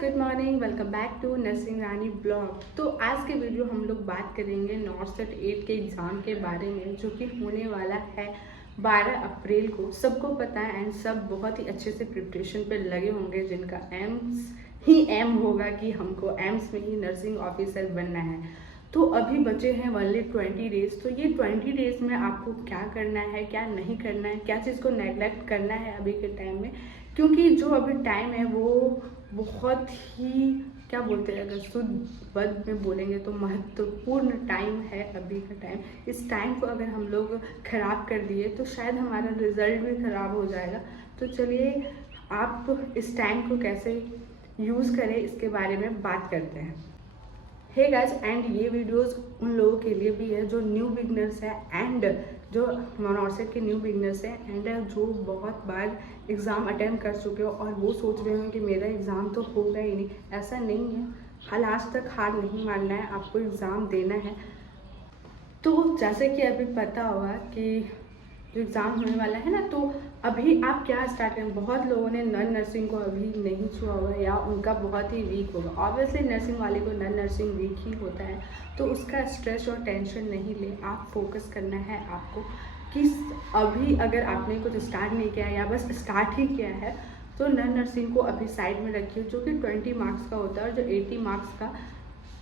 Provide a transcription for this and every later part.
Good morning, welcome back to nursing Rani blog. तो आज के वीडियो हम लोग बात करेंगे नॉर्सेट 8 के एग्ज़ाम के बारे में, जो कि होने वाला है 12 अप्रैल को। सबको पता है एंड सब बहुत ही अच्छे से प्रिपरेशन पे लगे होंगे, जिनका एम्स ही एम होगा कि हमको एम्स में ही नर्सिंग ऑफिसर बनना है। तो अभी बचे हैं ओनली 20 डेज। तो ये 20 डेज में आपको क्या करना है, क्या नहीं करना है, क्या चीज़ को नेगलेक्ट करना है अभी के टाइम में, क्योंकि जो अभी टाइम है वो बहुत ही, क्या बोलते हैं, अगर शुद्ध वर्ड में बोलेंगे तो महत्वपूर्ण टाइम है अभी का टाइम। इस टाइम को अगर हम लोग ख़राब कर दिए तो शायद हमारा रिजल्ट भी ख़राब हो जाएगा। तो चलिए आप इस टाइम को कैसे यूज़ करें इसके बारे में बात करते हैं। हे गाइस, एंड ये वीडियोस उन लोगों के लिए भी है जो न्यू बिगनर्स है एंड जो नॉर्सेट के न्यू बिगनर्स हैं एंड जो बहुत बार एग्ज़ाम अटेम्प्ट कर चुके हो और वो सोच रहे हो कि मेरा एग्ज़ाम तो होगा ही नहीं। ऐसा नहीं है, हाल आज तक हार नहीं मानना है, आपको एग्ज़ाम देना है। तो जैसे कि अभी पता होगा कि जो एग्ज़ाम होने वाला है ना, तो अभी आप क्या स्टार्ट करें। बहुत लोगों ने नन नर्सिंग को अभी नहीं छुआ होगा या उनका बहुत ही वीक होगा। ऑब्वियसली नर्सिंग वाले को नन नर्सिंग वीक ही होता है, तो उसका स्ट्रेस और टेंशन नहीं ले। आप फोकस करना है आपको कि अभी अगर आपने कुछ स्टार्ट नहीं किया या बस स्टार्ट ही किया है तो नन नर्सिंग को अभी साइड में रखिए, जो कि 20 मार्क्स का होता है और जो 80 मार्क्स का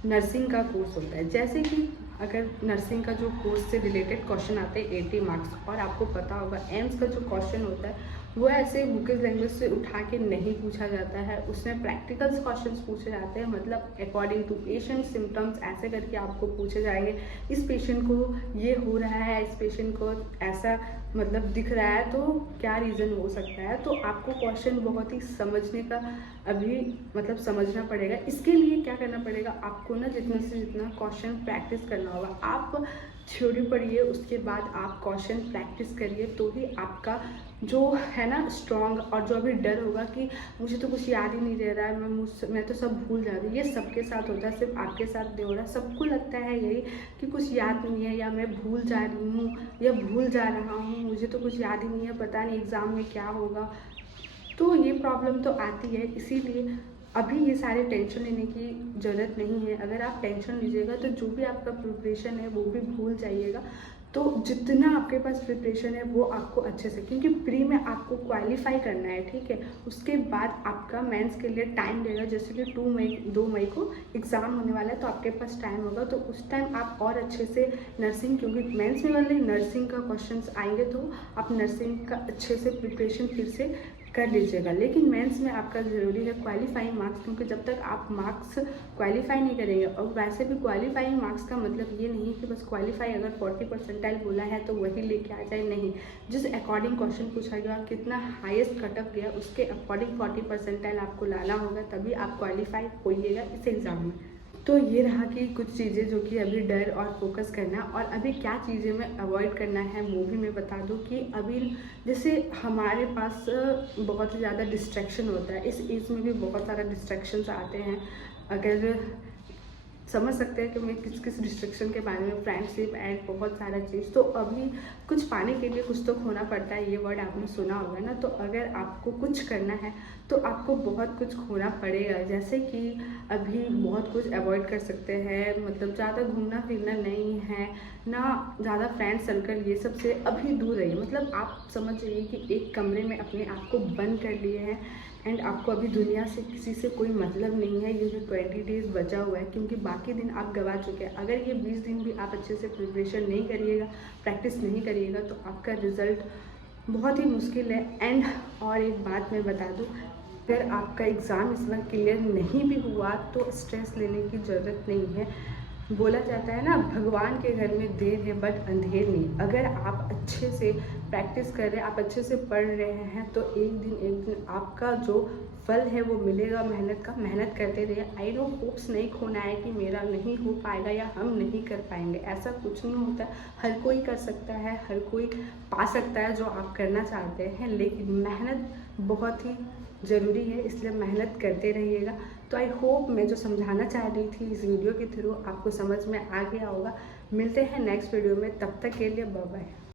नर्सिंग का कोर्स होता है। जैसे कि अगर नर्सिंग का जो कोर्स से रिलेटेड क्वेश्चन आते हैं 80 मार्क्स, और आपको पता होगा एम्स का जो क्वेश्चन होता है वो ऐसे बुकिश लैंग्वेज से उठा के नहीं पूछा जाता है, उसमें प्रैक्टिकल्स क्वेश्चंस पूछे जाते हैं, मतलब अकॉर्डिंग टू पेशेंट सिम्टम्स ऐसे करके आपको पूछे जाएंगे। इस पेशेंट को ये हो रहा है, इस पेशेंट को ऐसा मतलब दिख रहा है, तो क्या रीज़न हो सकता है। तो आपको क्वेश्चन बहुत ही समझने का अभी मतलब समझना पड़ेगा। इसके लिए क्या करना पड़ेगा, आपको ना जितना से जितना क्वेश्चन प्रैक्टिस करना होगा। आप थ्योरी पढ़िए, उसके बाद आप क्वेश्चन प्रैक्टिस करिए, तो ही आपका जो है ना स्ट्रॉन्ग, और जो अभी डर होगा कि मुझे तो कुछ याद ही नहीं रह रहा है, मैं तो सब भूल जा रही हूँ, ये सबके साथ होता है, सिर्फ आपके साथ नहीं हो रहा। सबको लगता है यही कि कुछ याद नहीं है, या मैं भूल जा रही हूँ या भूल जा रहा हूँ, मुझे तो कुछ याद ही नहीं है, पता नहीं एग्ज़ाम में क्या होगा। तो ये प्रॉब्लम तो आती है, इसीलिए अभी ये सारे टेंशन लेने की ज़रूरत नहीं है। अगर आप टेंशन लीजिएगा तो जो भी आपका प्रिपरेशन है वो भी भूल जाइएगा। तो जितना आपके पास प्रिपरेशन है वो आपको अच्छे से, क्योंकि प्री में आपको क्वालिफाई करना है, ठीक है। उसके बाद आपका मेंस के लिए टाइम देगा, जैसे कि 2 मई को एग्ज़ाम होने वाला है, तो आपके पास टाइम होगा। तो उस टाइम आप और अच्छे से नर्सिंग, क्योंकि मेंस में वाले नर्सिंग का क्वेश्चंस आएंगे, तो आप नर्सिंग का अच्छे से प्रिपरेशन फिर से कर लीजिएगा। लेकिन मेंस में आपका ज़रूरी है क्वालिफाइंग मार्क्स, क्योंकि जब तक आप मार्क्स क्वालिफाई नहीं करेंगे, और वैसे भी क्वालिफाइंग मार्क्स का मतलब ये नहीं कि बस क्वालिफाई अगर 40 परसेंटाइल बोला है तो वही लेके आ जाए, नहीं। जिस अकॉर्डिंग क्वेश्चन पूछा गया, कितना हाईएस्ट कटअप गया, उसके अकॉर्डिंग 40 परसेंटाइल आपको लाना होगा, तभी आप क्वालिफाई होइएगा इस एग्ज़ाम में। तो ये रहा कि कुछ चीज़ें जो कि अभी डर और फोकस करना, और अभी क्या चीज़ें में अवॉइड करना है वो भी मैं बता दूं। कि अभी जैसे हमारे पास बहुत ही ज़्यादा डिस्ट्रैक्शन होता है, इस एज में भी बहुत सारा डिस्ट्रैक्शंस आते हैं। अगर समझ सकते हैं कि मैं किस किस डिस्ट्रैक्शन के बारे में, फ्रेंडशिप एंड बहुत सारा चीज़। तो अभी कुछ पाने के लिए कुछ तो खोना पड़ता है, ये वर्ड आपने सुना होगा ना। तो अगर आपको कुछ करना है तो आपको बहुत कुछ खोना पड़ेगा। जैसे कि अभी बहुत कुछ अवॉइड कर सकते हैं, मतलब ज़्यादा घूमना फिरना नहीं है ना, ज़्यादा फ्रेंड सर्कल ये सब से अभी दूर रहिए। मतलब आप समझ जाइए कि एक कमरे में अपने आप को बंद कर लिए हैं एंड आपको अभी दुनिया से किसी से कोई मतलब नहीं है। ये जो 20 डेज़ बचा हुआ है, क्योंकि बाकी दिन आप गवा चुके हैं। अगर ये 20 दिन भी आप अच्छे से प्रिपरेशन नहीं करिएगा, प्रैक्टिस नहीं करिएगा, तो आपका रिज़ल्ट बहुत ही मुश्किल है। एंड और एक बात मैं बता दूं, अगर आपका एग्ज़ाम इस बार क्लियर नहीं भी हुआ तो स्ट्रेस लेने की ज़रूरत नहीं है। बोला जाता है ना, भगवान के घर में देर है बट अंधेर नहीं। अगर आप अच्छे से प्रैक्टिस कर रहे हैं, आप अच्छे से पढ़ रहे हैं, तो एक दिन आपका जो फल है वो मिलेगा मेहनत का। मेहनत करते रहिए। आई नो होप्स नहीं खोना है कि मेरा नहीं हो पाएगा या हम नहीं कर पाएंगे, ऐसा कुछ नहीं होता। हर कोई कर सकता है, हर कोई पा सकता है जो आप करना चाहते हैं, लेकिन मेहनत बहुत ही ज़रूरी है, इसलिए मेहनत करते रहिएगा। तो आई होप मैं जो समझाना चाह रही थी इस वीडियो के थ्रू आपको समझ में आ गया होगा। मिलते हैं नेक्स्ट वीडियो में, तब तक के लिए बाय बाय।